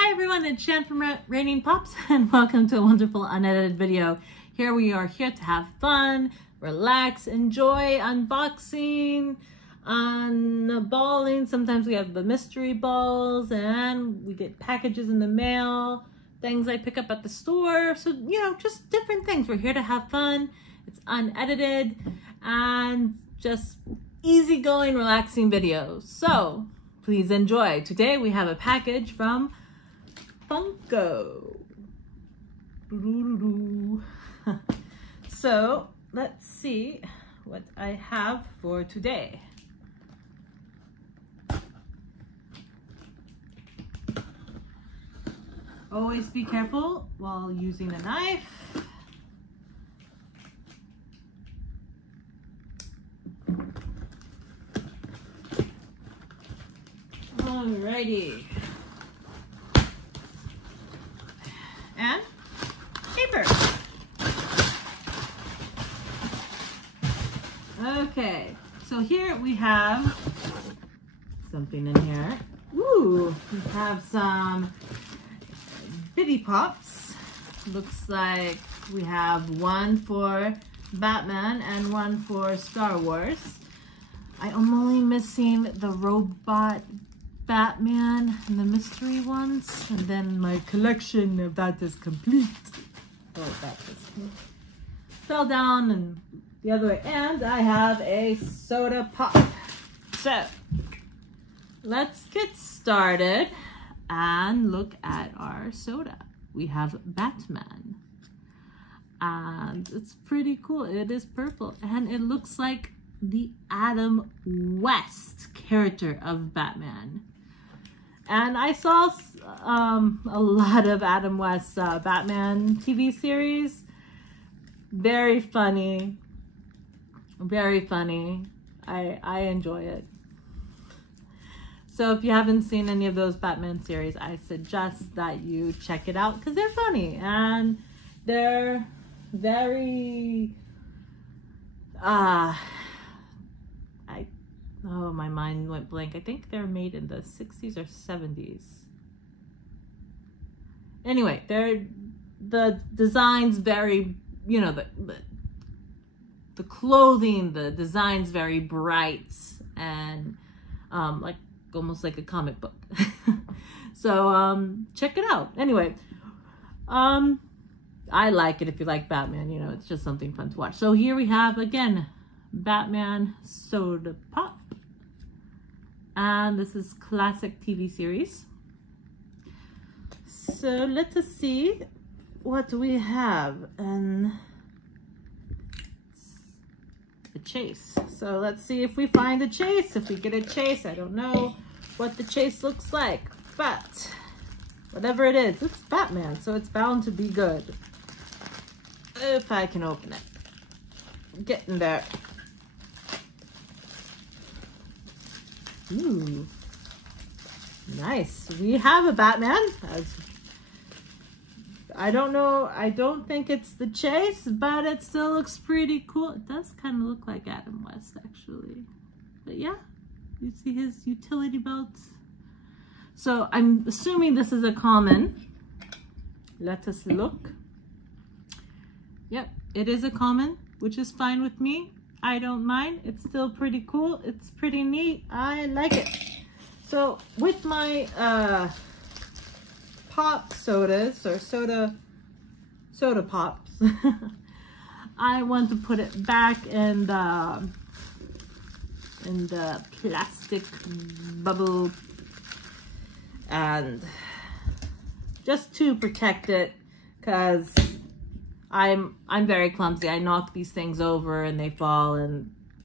Hi everyone, it's Shan from Raining Pops and welcome to a wonderful unedited video. Here we are here to have fun, relax, enjoy unboxing, unballing. Sometimes we have the mystery balls and we get packages in the mail, things I pick up at the store. So, you know, just different things. We're here to have fun. It's unedited and just easygoing, relaxing videos. So please enjoy. Today we have a package from Funko. So let's see what I have for today. Always be careful while using a knife. Alrighty. And paper. Okay, so here we have something in here. Ooh, we have some bitty pops. Looks like we have one for Batman and one for Star Wars. I am only missing the robot Batman and the mystery ones, and then my collection of that is complete. Oh, that just fell down and the other way. And I have a soda pop. So let's get started and look at our soda. We have Batman, and it's pretty cool. It is purple and it looks like the Adam West character of Batman. And I saw a lot of Adam West's Batman TV series. Very funny. Very funny. I enjoy it. So if you haven't seen any of those Batman series, I suggest that you check it out because they're funny and they're very oh, my mind went blank. I think they're made in the 60s or 70s. Anyway, the designs very, you know, the clothing, the design's very bright and like almost like a comic book. So check it out. Anyway, I like it if you like Batman, you know, it's just something fun to watch. So here we have again Batman soda pop. And this is classic TV series. So let us see what we have and the chase. So let's see if we find the chase. If we get a chase, I don't know what the chase looks like, but whatever it is, it's Batman, so it's bound to be good. If I can open it. Getting there. Ooh, nice. We have a Batman. I don't know. I don't think it's the chase, but it still looks pretty cool. It does kind of look like Adam West, actually. But yeah, you see his utility belts. So I'm assuming this is a common. Let us look. Yep, it is a common, which is fine with me. I don't mind. It's still pretty cool. It's pretty neat. I like it. So with my pop sodas or soda pops, I want to put it back in the plastic bubble and just to protect it, because I'm very clumsy. I knock these things over and they fall, and